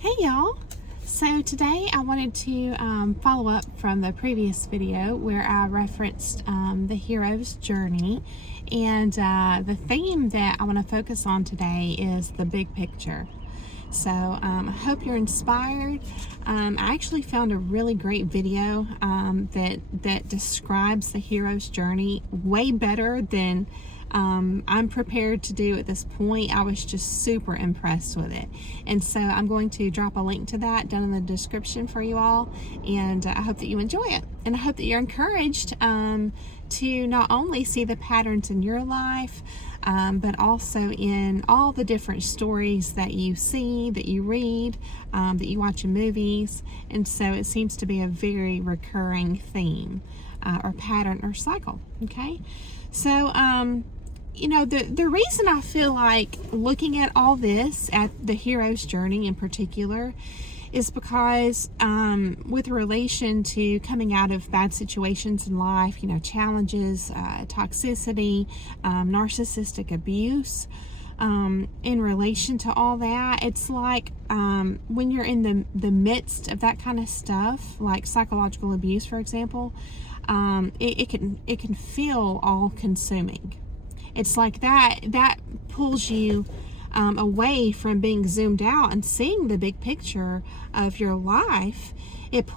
Hey y'all! So today I wanted to follow up from the previous video where I referenced the hero's journey, and the theme that I want to focus on today is the big picture. So I hope you're inspired. I actually found a really great video that describes the hero's journey way better than I'm prepared to do at this point. I was just super impressed with it, and so I'm going to drop a link to that down in the description for you all, and I hope that you enjoy it, and I hope that you're encouraged to not only see the patterns in your life, but also in all the different stories that you see, that you read, that you watch in movies. And so it seems to be a very recurring theme or pattern or cycle. Okay, so the reason I feel like looking at all this, at the hero's journey in particular, is because with relation to coming out of bad situations in life, challenges, toxicity, narcissistic abuse, in relation to all that, it's like when you're in the midst of that kind of stuff, like psychological abuse, for example, it can feel all consuming. It's like that pulls you away from being zoomed out and seeing the big picture of your life. It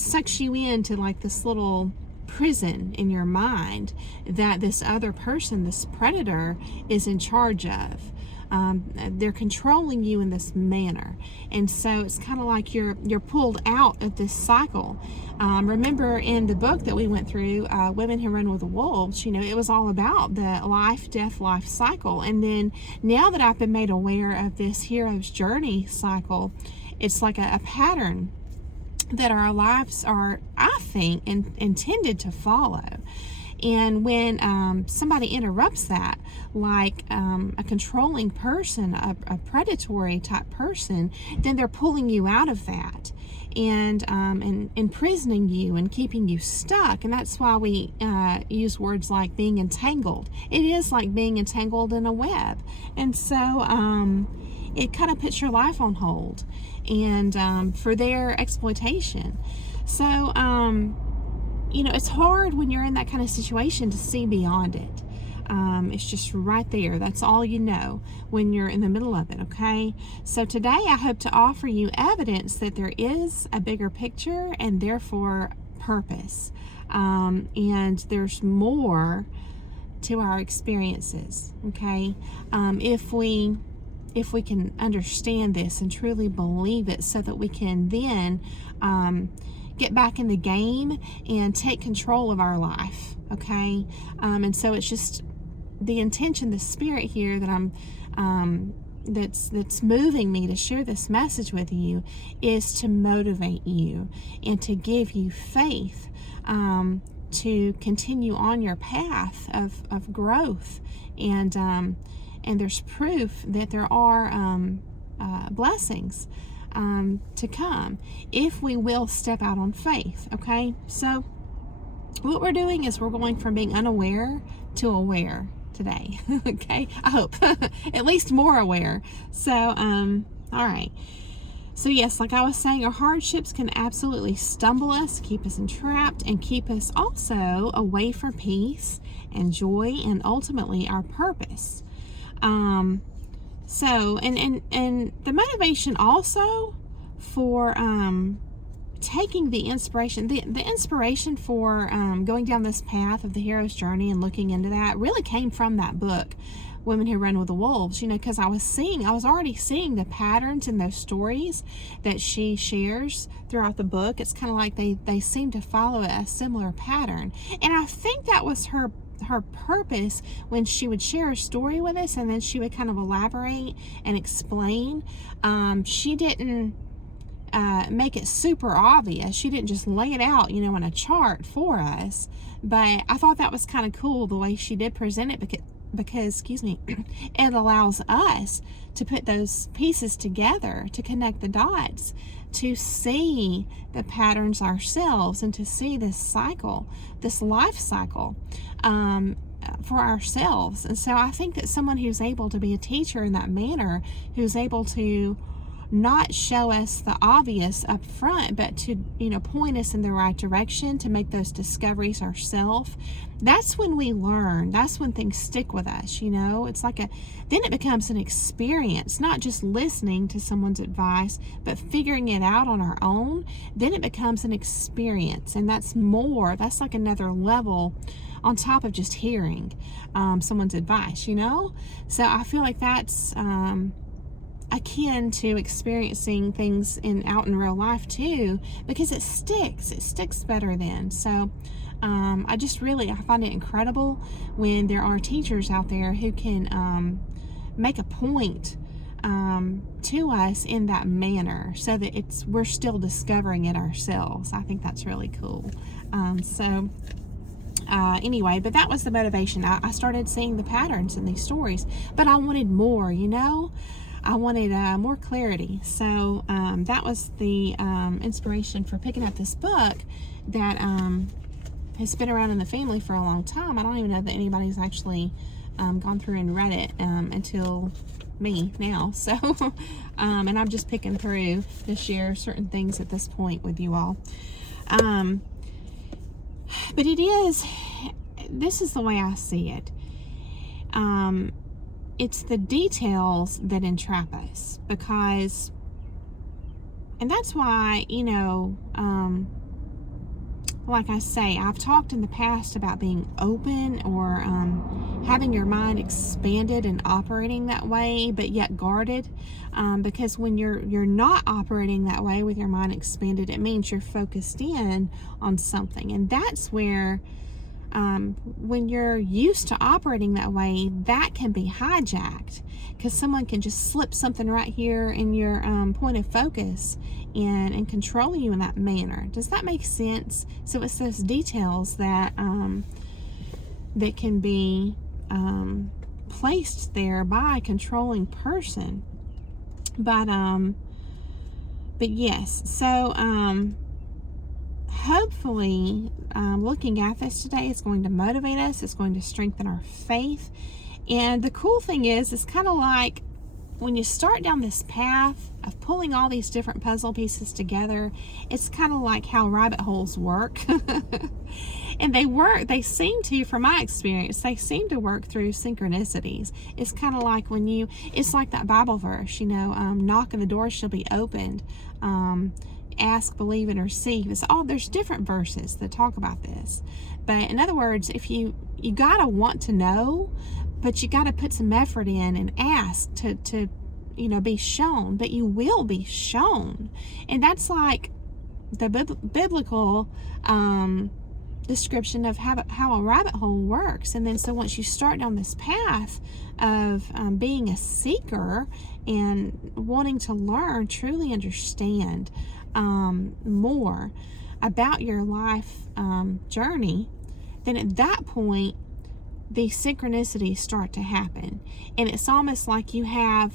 sucks you into like this little prison in your mind that this other person, this predator, is in charge of. They're controlling you in this manner, and so it's kind of like you're pulled out of this cycle. Remember in the book that we went through, Women Who Run with the Wolves, it was all about the life, death, life cycle. And then now that I've been made aware of this hero's journey cycle, it's like a pattern that our lives are, I think, intended to follow. And when somebody interrupts that, like a controlling person, a predatory type person, then they're pulling you out of that and imprisoning you and keeping you stuck. And that's why we use words like being entangled. It is like being entangled in a web. And so it kind of puts your life on hold and for their exploitation. So it's hard when you're in that kind of situation to see beyond it. It's just right there. That's all you know when you're in the middle of it, okay? So today I hope to offer you evidence that there is a bigger picture and therefore purpose. And there's more to our experiences, okay? If we can understand this and truly believe it, so that we can then get back in the game and take control of our life, okay? And so it's just the intention, the spirit here that I'm that's moving me to share this message with you is to motivate you and to give you faith to continue on your path of growth. And there's proof that there are blessings to come if we will step out on faith, okay? So what we're doing is we're going from being unaware to aware today, okay? I hope at least more aware. So all right, so yes, like I was saying, our hardships can absolutely stumble us, keep us entrapped, and keep us also away from peace and joy and ultimately our purpose. So, and the motivation also for taking the inspiration, the inspiration for going down this path of the hero's journey and looking into that really came from that book, Women Who Run with the Wolves, because I was already seeing the patterns in those stories that she shares throughout the book. It's kind of like they seem to follow a similar pattern. And I think that was her purpose when she would share a story with us and then she would kind of elaborate and explain. She didn't make it super obvious. She didn't just lay it out, in a chart for us. But I thought that was kind of cool the way she did present it, because it allows us to put those pieces together, to connect the dots, to see the patterns ourselves and to see this cycle, this life cycle for ourselves. And so I think that someone who's able to be a teacher in that manner, who's able to not show us the obvious up front, but to, point us in the right direction, to make those discoveries ourselves. That's when we learn. That's when things stick with us, It's like then it becomes an experience, not just listening to someone's advice, but figuring it out on our own. Then it becomes an experience, and that's like another level on top of just hearing someone's advice, So I feel like that's akin to experiencing things out in real life too, because it sticks better then. So I find it incredible when there are teachers out there who can make a point to us in that manner, so that we're still discovering it ourselves. I think that's really cool. Anyway, but that was the motivation. I started seeing the patterns in these stories, but I wanted more, I wanted more clarity. So that was the inspiration for picking up this book that has been around in the family for a long time. I don't even know that anybody's actually gone through and read it until me now. So, and I'm just picking through to share certain things at this point with you all. But this is the way I see it. It's the details that entrap us, and that's why, like I say, I've talked in the past about being open, or having your mind expanded and operating that way, but yet guarded. Because when you're not operating that way with your mind expanded, it means you're focused in on something. And that's where, when you're used to operating that way, that can be hijacked, because someone can just slip something right here in your point of focus and control you in that manner. Does that make sense? So it's those details that that can be placed there by a controlling person. But yes, so hopefully looking at this today is going to motivate us. It's going to strengthen our faith. And the cool thing is, it's kind of like when you start down this path of pulling all these different puzzle pieces together, it's kind of like how rabbit holes work. And they seem to, from my experience, they seem to work through synchronicities. It's kind of like it's like that Bible verse, knock and the door shall be opened. Ask, believe, and receive. There's different verses that talk about this. But in other words, if you gotta want to know, but you gotta put some effort in and ask to be shown, but you will be shown. And that's like the biblical description of how a rabbit hole works. And then so once you start down this path of being a seeker and wanting to learn, truly understand more about your life journey, then at that point the synchronicities start to happen, and it's almost like you have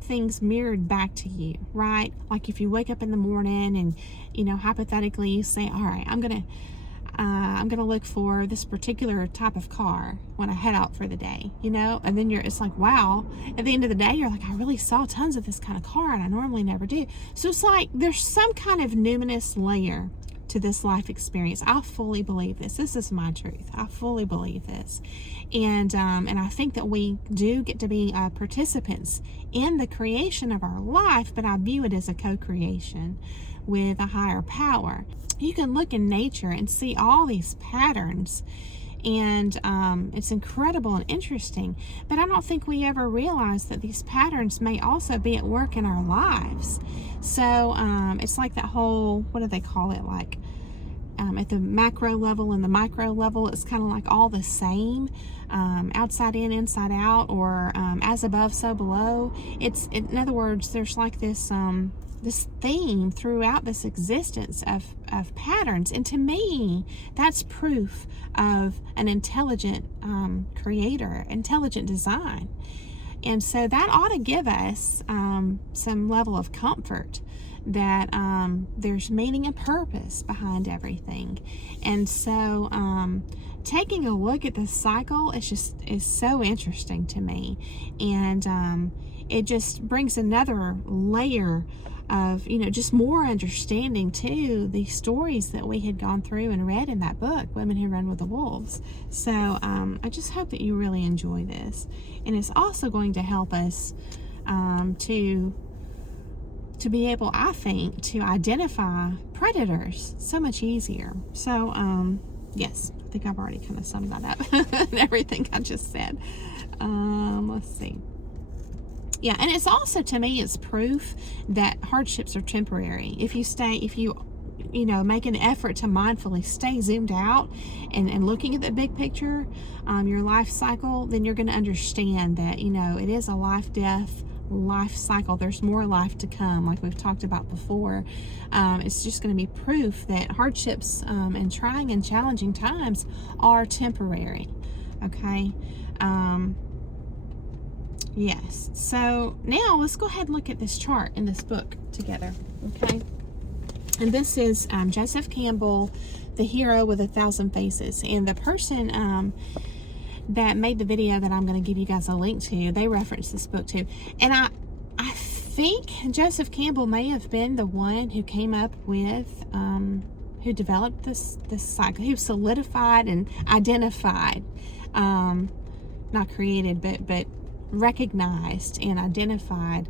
things mirrored back to you, right? Like if you wake up in the morning and hypothetically you say, all right, I'm gonna look for this particular type of car when I head out for the day, and then it's like, wow, at the end of the day, you're like, I really saw tons of this kind of car and I normally never do. So it's like there's some kind of numinous layer to this life experience. I fully believe this. This is my truth. I fully believe this. And I think that we do get to be participants in the creation of our life, but I view it as a co-creation with a higher power. You can look in nature and see all these patterns, and it's incredible and interesting, but I don't think we ever realize that these patterns may also be at work in our lives. So it's like that whole, what do they call it, like at the macro level and the micro level, it's kind of like all the same, outside in, inside out, or as above, so below. In other words, there's like this theme throughout this existence of patterns. And to me, that's proof of an intelligent creator, intelligent design. And so that ought to give us some level of comfort that there's meaning and purpose behind everything. And so taking a look at this cycle is so interesting to me, and it just brings another layer of, just more understanding to the stories that we had gone through and read in that book, Women Who Run with the Wolves. So I just hope that you really enjoy this, and it's also going to help us to be able, I think, to identify predators so much easier. So yes, I think I've already kind of summed that up everything I just said. Let's see. Yeah, and it's also, to me, it's proof that hardships are temporary. If you make an effort to mindfully stay zoomed out and looking at the big picture, your life cycle, then you're going to understand that, it is a life-death life cycle. There's more life to come, like we've talked about before. It's just going to be proof that hardships and trying and challenging times are temporary. Okay. Yes. So now let's go ahead and look at this chart in this book together. Okay. And this is Joseph Campbell, The Hero with 1,000 Faces. And the person that made the video that I'm going to give you guys a link to, they reference this book too. And I think Joseph Campbell may have been the one who came up with, who developed this cycle, who solidified and identified, not created, but recognized and identified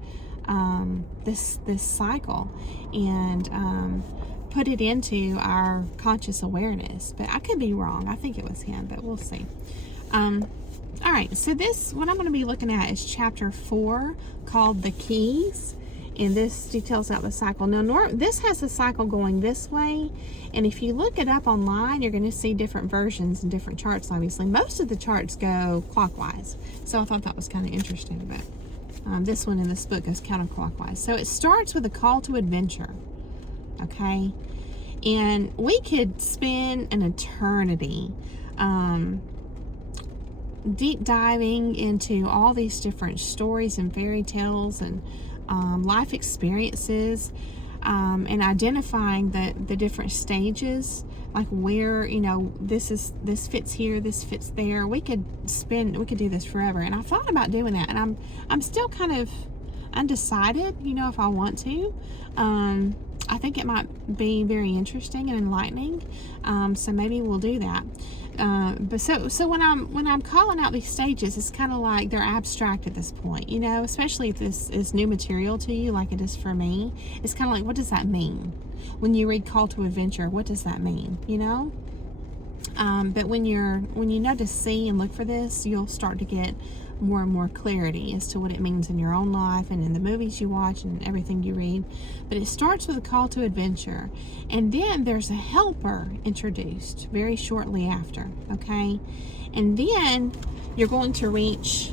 this cycle, and put it into our conscious awareness. But I could be wrong. I think it was him, but we'll see. All right, so what I'm going to be looking at is chapter 4, called The Keys, and this details out the cycle. Now, this has a cycle going this way, and if you look it up online, you're going to see different versions and different charts, obviously. Most of the charts go clockwise, so I thought that was kind of interesting, but this one in this book goes counterclockwise. So it starts with a call to adventure, okay? And we could spend an eternity deep diving into all these different stories and fairy tales and life experiences, and identifying the different stages, like where, this fits here, this fits there. We could do this forever, and I thought about doing that, and I'm still kind of undecided, if I want to. I think it might be very interesting and enlightening, so maybe we'll do that. But so when I'm calling out these stages, it's kind of like they're abstract at this point, especially if this is new material to you, like it is for me. It's kind of like, what does that mean? When you read Call to Adventure, what does that mean? But when you know to see and look for this, you'll start to get more and more clarity as to what it means in your own life and in the movies you watch and everything you read. But it starts with a call to adventure, and then there's a helper introduced very shortly after, okay? And then you're going to reach,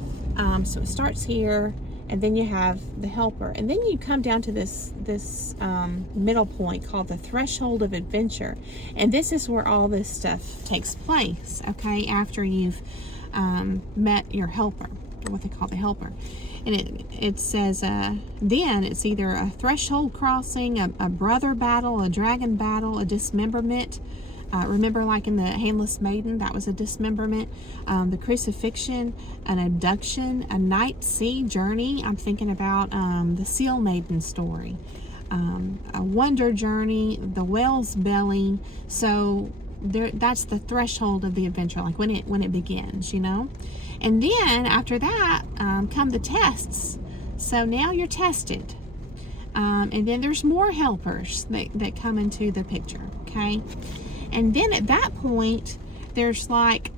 so it starts here, and then you have the helper, and then you come down to this middle point called the threshold of adventure, and this is where all this stuff takes place, okay, after you've met your helper, what they call the helper. And it says then it's either a threshold crossing, a brother battle, a dragon battle, a dismemberment. Remember, like in the Handless Maiden, that was a dismemberment. The crucifixion, an abduction, a night sea journey. I'm thinking about the Seal Maiden story. A wonder journey, the whale's belly. So that's the threshold of the adventure, like when it begins, And then after that come the tests. So now you're tested. And then there's more helpers that come into the picture, okay? And then at that point, there's like,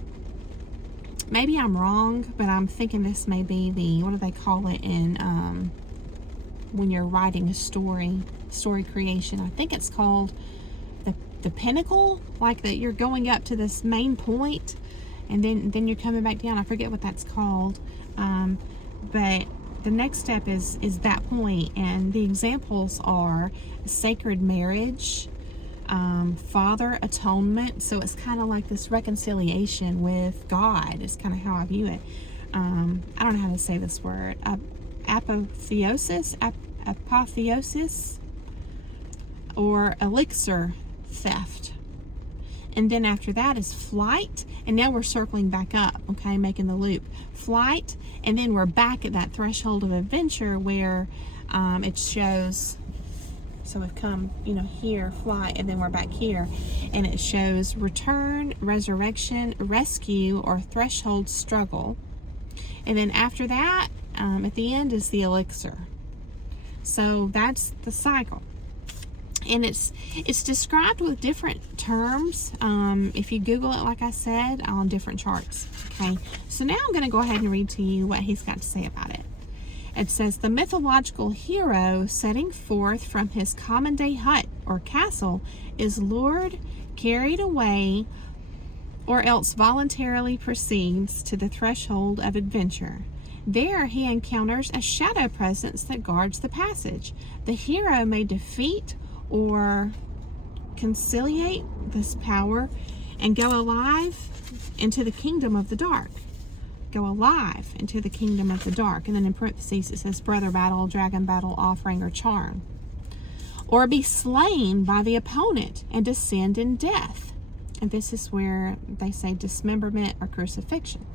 maybe I'm wrong, but I'm thinking this may be what do they call it in, when you're writing a story creation? I think it's called the pinnacle, like that you're going up to this main point, and then you're coming back down. I forget what that's called. But the next step is that point, and the examples are sacred marriage, father atonement. So it's kind of like this reconciliation with God is kind of how I view it. I don't know how to say this word. Apotheosis, or elixir theft. and then after that is flight, and now we're circling back up, okay, making the loop. Flight, and then we're back at that threshold of adventure where it shows, so we've come, here, flight, and then we're back here, and it shows return, resurrection, rescue, or threshold struggle. And then after that, at the end is the elixir. So that's the cycle. And it's described with different terms. If you Google it, like I said, on different charts. Okay, so now I'm going to go ahead and read to you what he's got to say about it. It says, the mythological hero setting forth from his common day hut or castle is lured, carried away, or else voluntarily proceeds to the threshold of adventure. There he encounters a shadow presence that guards the passage. The hero may defeat or conciliate this power and go alive into the kingdom of the dark. Go alive into the kingdom of the dark. And then in parentheses it says brother battle, dragon battle, offering, or charm. Or be slain by the opponent and descend in death. And this is where they say dismemberment or crucifixion.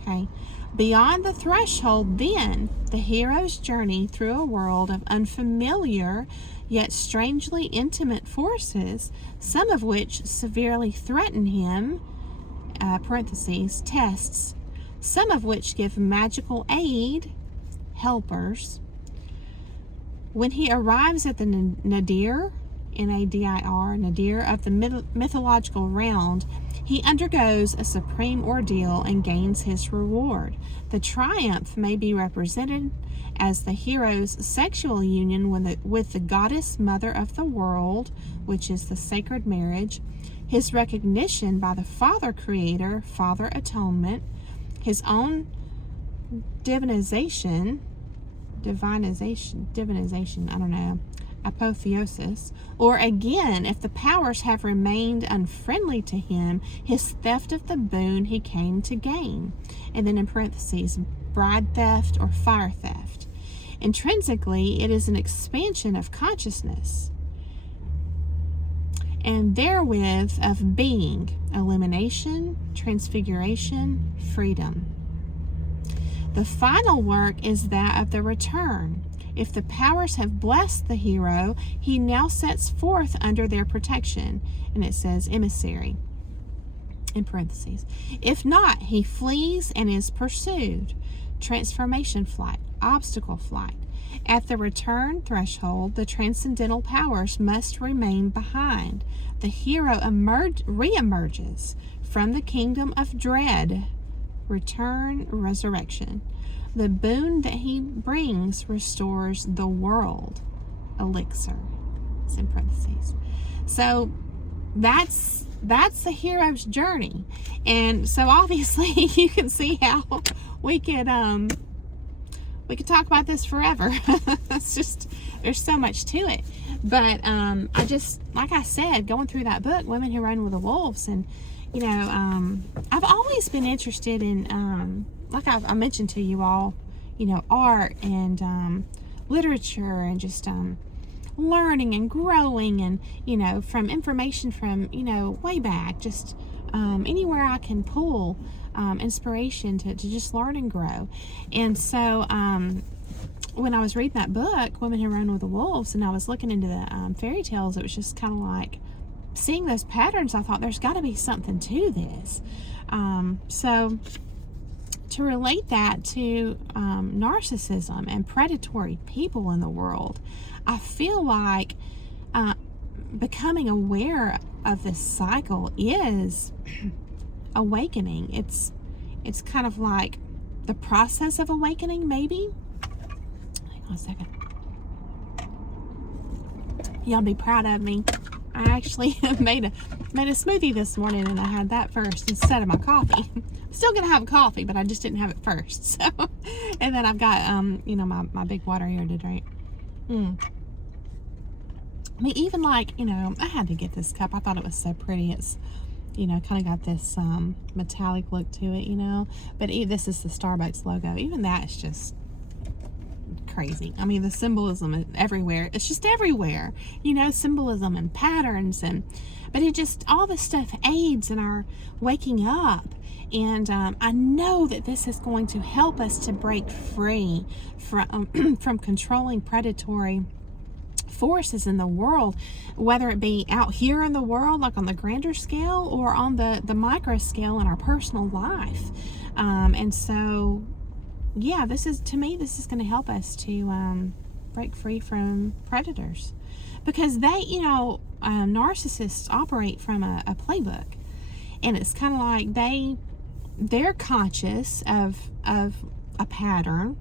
Okay. Beyond the threshold, then, the hero's journey through a world of unfamiliar yet strangely intimate forces, some of which severely threaten him, parentheses, tests, some of which give magical aid, helpers. When he arrives at the nadir, N-A-D-I-R, nadir of the mythological realm, he undergoes a supreme ordeal and gains his reward. The triumph may be represented as the hero's sexual union with the goddess mother of the world, which is the sacred marriage, his recognition by the Father Creator, Father Atonement, his own divinization, I don't know, apotheosis, or again, if the powers have remained unfriendly to him, his theft of the boon he came to gain. And then in parentheses, bride theft or fire theft. Intrinsically, it is an expansion of consciousness, and therewith of being, elimination, transfiguration, freedom. The final work is that of the return. If the powers have blessed the hero, he now sets forth under their protection, and it says emissary in parentheses. If not, he flees and is pursued. Transformation flight, obstacle flight. At the return threshold, the transcendental powers must remain behind. The hero re-emerges from the kingdom of dread, return, resurrection. The boon that he brings restores the world, elixir. It's in parentheses. So that's the hero's journey. And so obviously you can see how we could talk about this forever. It's just, there's so much to it. But I just, like I said, going through that book, Women Who Run with the Wolves, and I've always been interested in like I mentioned to you all, art and literature, and just learning and growing, and from information from way back, just anywhere I can pull inspiration to just learn and grow. And so when I was reading that book, Women Who Run with the Wolves, and I was looking into the fairy tales, it was just kind of like seeing those patterns. I thought there's got to be something to this. So to relate that to narcissism and predatory people in the world, I feel like becoming aware of this cycle is awakening. It's kind of like the process of awakening, maybe. Hang on a second. Y'all be proud of me. I actually made a smoothie this morning, and I had that first instead of my coffee. Still gonna have a coffee, but I just didn't have it first. So, and then I've got my big water here to drink. I mean, even like I had to get this cup. I thought it was so pretty. It's kind of got this metallic look to it, but this is the Starbucks logo. Even that's just crazy. I mean, the symbolism is everywhere. It's just everywhere, symbolism and patterns, but it just, all this stuff aids in our waking up. And I know that this is going to help us to break free from controlling predatory forces in the world, whether it be out here in the world, like on the grander scale, or on the micro scale in our personal life. And so, yeah, this is going to help us to break free from predators, because they, narcissists operate from a playbook, and it's kind of like they're conscious of a pattern,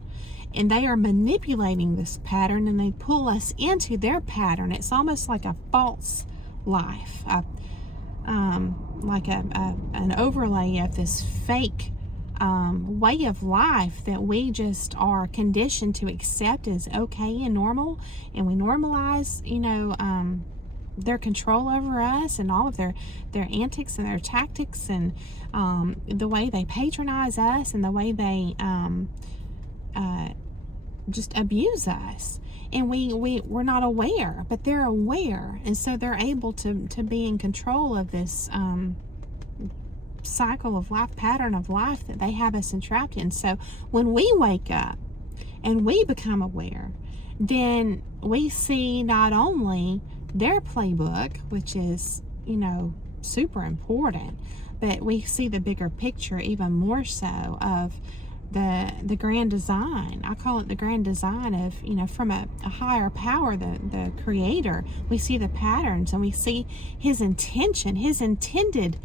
and they are manipulating this pattern, and they pull us into their pattern. It's almost like a false life, like an overlay of this fake way of life that we just are conditioned to accept as okay and normal, and we normalize, their control over us, and all of their antics and their tactics, and the way they patronize us, and the way they just abuse us. And we're not aware, but they're aware, and so they're able to be in control of this cycle of life, pattern of life that they have us entrapped in. So when we wake up and we become aware, then we see not only their playbook, which is, super important, but we see the bigger picture even more so of the grand design. I call it the grand design of, from a higher power, the creator. We see the patterns, and we see his intention, his intended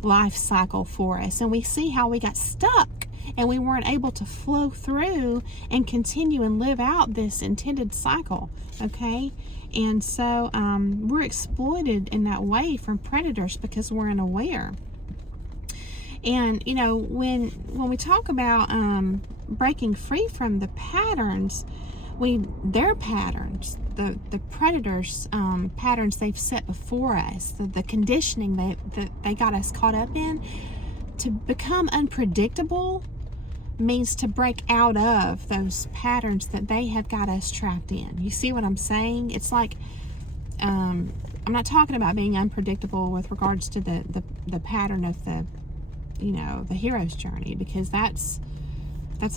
life cycle for us, and we see how we got stuck and we weren't able to flow through and continue and live out this intended cycle. Okay, and so we're exploited in that way from predators because we're unaware. And when we talk about breaking free from the patterns, their patterns, the predators' patterns they've set before us, the conditioning that they got us caught up in, to become unpredictable means to break out of those patterns that they have got us trapped in. You see what I'm saying? It's like, I'm not talking about being unpredictable with regards to the pattern of the hero's journey, because that's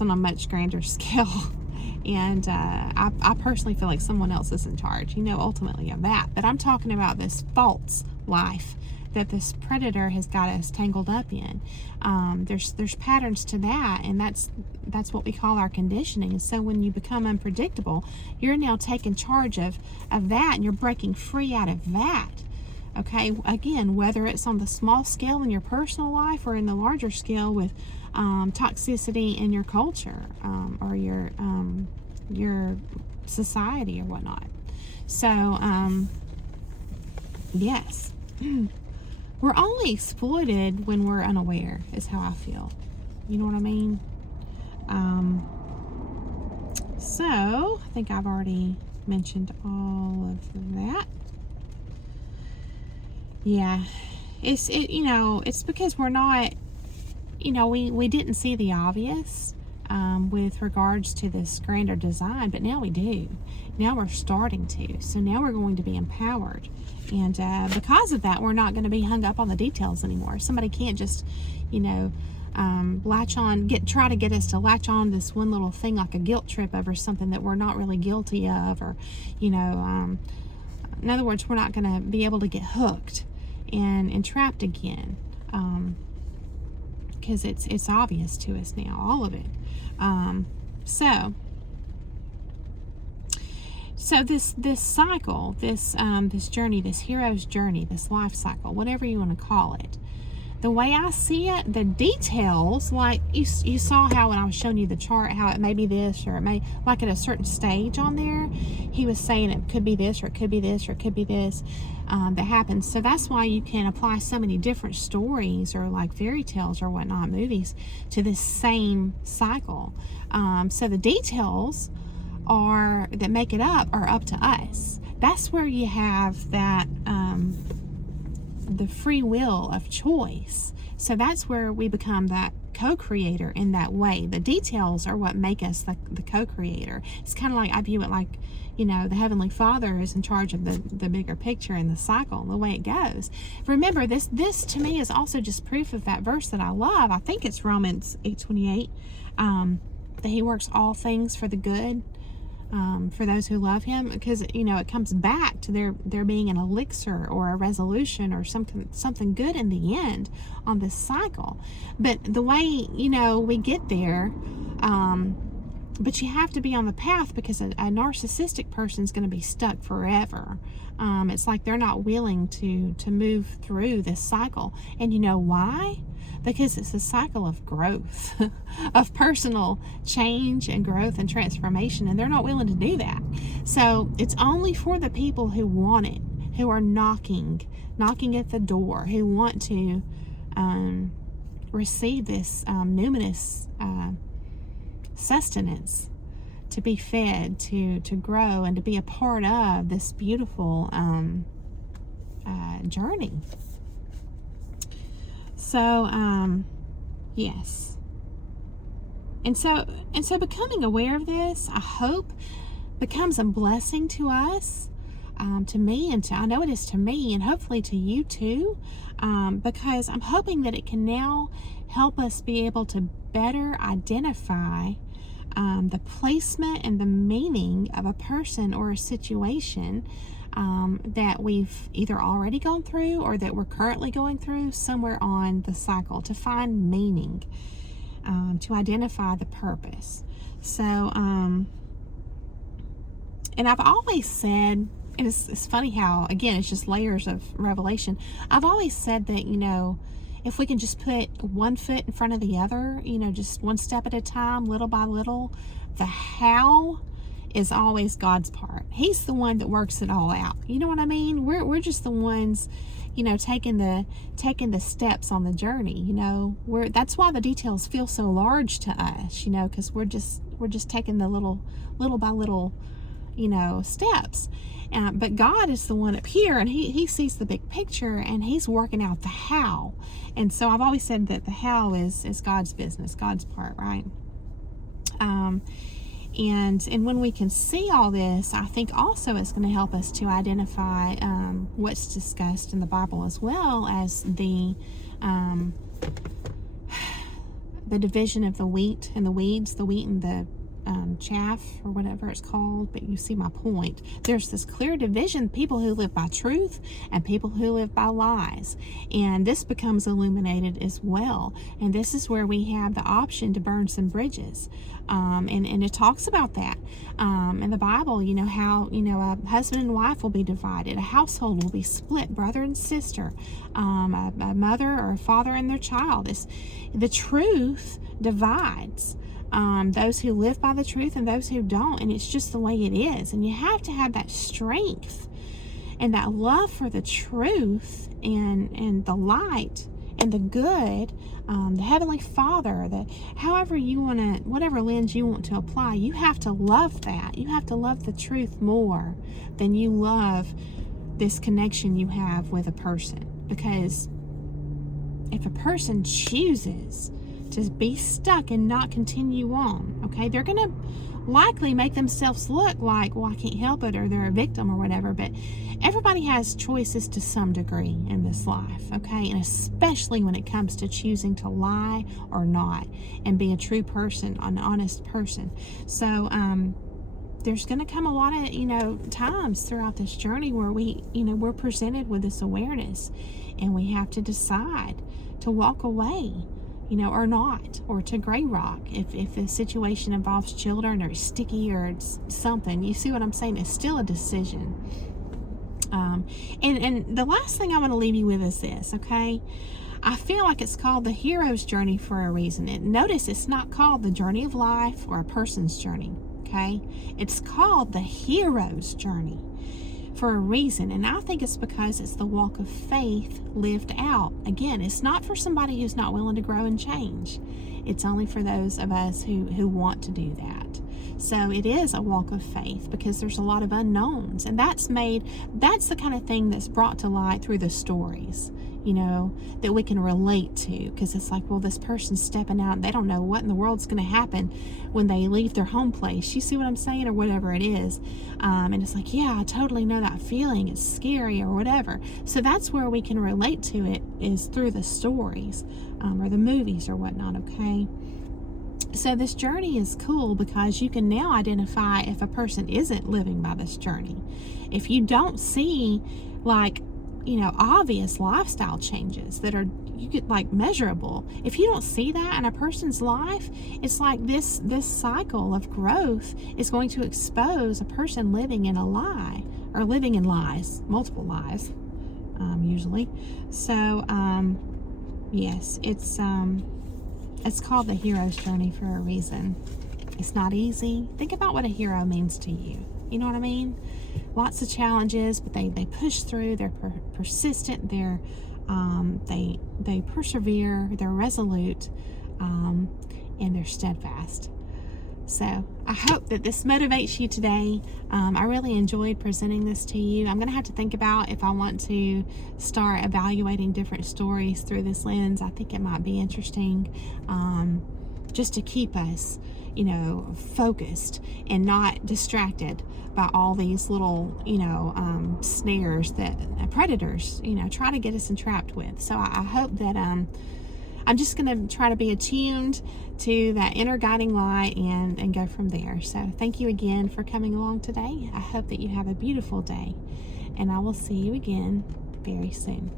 on a much grander scale. And I personally feel like someone else is in charge, ultimately of that. But I'm talking about this false life that this predator has got us tangled up in. There's patterns to that, and that's what we call our conditioning. And so when you become unpredictable, you're now taking charge of that, and you're breaking free out of that. Okay, again, whether it's on the small scale in your personal life or in the larger scale with toxicity in your culture, or your society or whatnot. So yes, we're only exploited when we're unaware, is how I feel. You know what I mean? So I think I've already mentioned all of that. Yeah, it's because we're not, we didn't see the obvious with regards to this grander design, but now we do. Now we're starting to. So now we're going to be empowered, and because of that, we're not going to be hung up on the details anymore. Somebody can't just, latch on, try to get us to latch on this one little thing, like a guilt trip over something that we're not really guilty of, or in other words, we're not going to be able to get hooked and entrapped again, because it's obvious to us now, all of it. So this cycle, this journey, this hero's journey, this life cycle, whatever you want to call it, the way I see it, the details, like you saw how when I was showing you the chart, how it may be this, or it may, like at a certain stage on there, he was saying it could be this, or it could be this, or it could be this, that happens. So that's why you can apply so many different stories, or like fairy tales or whatnot, movies, to this same cycle. So the details that make it up are up to us. That's where you have that the free will of choice. So that's where we become that co-creator in that way. The details are what make us the co-creator. It's kind of like, I view it like, the Heavenly Father is in charge of the bigger picture and the cycle, the way it goes. Remember, this to me is also just proof of that verse that I love. I think it's Romans 8:28, that He works all things for the good, for those who love Him, because it comes back to there being an elixir or a resolution or something good in the end on this cycle. But the way we get there, but you have to be on the path, because a narcissistic person is going to be stuck forever. It's like they're not willing to move through this cycle. And you know why? Because it's a cycle of growth, of personal change and growth and transformation, and they're not willing to do that. So it's only for the people who want it, who are knocking at the door, who want to receive this numinous sustenance, to be fed, to grow, and to be a part of this beautiful journey. So, yes. And so becoming aware of this, I hope, becomes a blessing to us, to me, and I know it is to me, and hopefully to you too, because I'm hoping that it can now help us be able to better identify the placement and the meaning of a person or a situation that we've either already gone through or that we're currently going through somewhere on the cycle, to find meaning, to identify the purpose. So, and I've always said, and it's funny how, again, it's just layers of revelation. I've always said that, if we can just put one foot in front of the other, just one step at a time, little by little, the how is always God's part. He's the one that works it all out. You know what I mean? We're just the ones, taking the steps on the journey. That's why the details feel so large to us. Because we're just taking the little by little, steps. But God is the one up here, and he sees the big picture, and He's working out the how. And so I've always said that the how is God's business, God's part, right? And when we can see all this, I think also it's going to help us to identify what's discussed in the Bible, as well as the division of the wheat and the weeds, the wheat and the chaff, or whatever it's called. But you see my point. There's this clear division: people who live by truth and people who live by lies. And this becomes illuminated as well. And this is where we have the option to burn some bridges. And it talks about that in the Bible, how a husband and wife will be divided, a household will be split, brother and sister, a mother or a father and their child. The truth divides those who live by the truth and those who don't, and it's just the way it is. And you have to have that strength and that love for the truth and the light and the good, the Heavenly Father, however you want to, whatever lens you want to apply, you have to love that. You have to love the truth more than you love this connection you have with a person. Because if a person chooses to be stuck and not continue on, okay, they're going to likely make themselves look like, well, I can't help it, or they're a victim or whatever. But everybody has choices to some degree in this life, okay? And especially when it comes to choosing to lie or not and be a true person, an honest person. So there's going to come a lot of times throughout this journey where we're presented with this awareness, and we have to decide to walk away, or not, or to gray rock if the situation involves children, or sticky, or it's something. You see what I'm saying? It's still a decision. And the last thing I want to leave you with is this, okay? I feel like it's called the hero's journey for a reason. And notice it's not called the journey of life or a person's journey, okay? It's called the hero's journey for a reason. And I think it's because it's the walk of faith lived out. Again, it's not for somebody who's not willing to grow and change. It's only for those of us who want to do that. So it is a walk of faith because there's a lot of unknowns, and that's the kind of thing that's brought to light through the stories. you know, that we can relate to, because it's like, well, this person's stepping out and they don't know what in the world's going to happen when they leave their home place. You see what I'm saying? Or whatever it is. And it's like, yeah, I totally know that feeling. It's scary or whatever. So that's where we can relate to it, is through the stories or the movies or whatnot, okay? So this journey is cool because you can now identify if a person isn't living by this journey. If you don't see, like, you know, obvious lifestyle changes that are, you get like measurable. If you don't see that in a person's life, it's like this cycle of growth is going to expose a person living in a lie, or living in lies, multiple lies, usually. So, yes, it's called the hero's journey for a reason. It's not easy. Think about what a hero means to you. You know what I mean? Lots of challenges, but they push through. They're persistent. They persevere. They're resolute, and they're steadfast. So I hope that this motivates you today. I really enjoyed presenting this to you. I'm going to have to think about if I want to start evaluating different stories through this lens. I think it might be interesting, just to keep us, you know, focused and not distracted by all these little, you know, snares that predators, you know, try to get us entrapped with. So I hope that I'm just going to try to be attuned to that inner guiding light and go from there. So thank you again for coming along today. I hope that you have a beautiful day, and I will see you again very soon.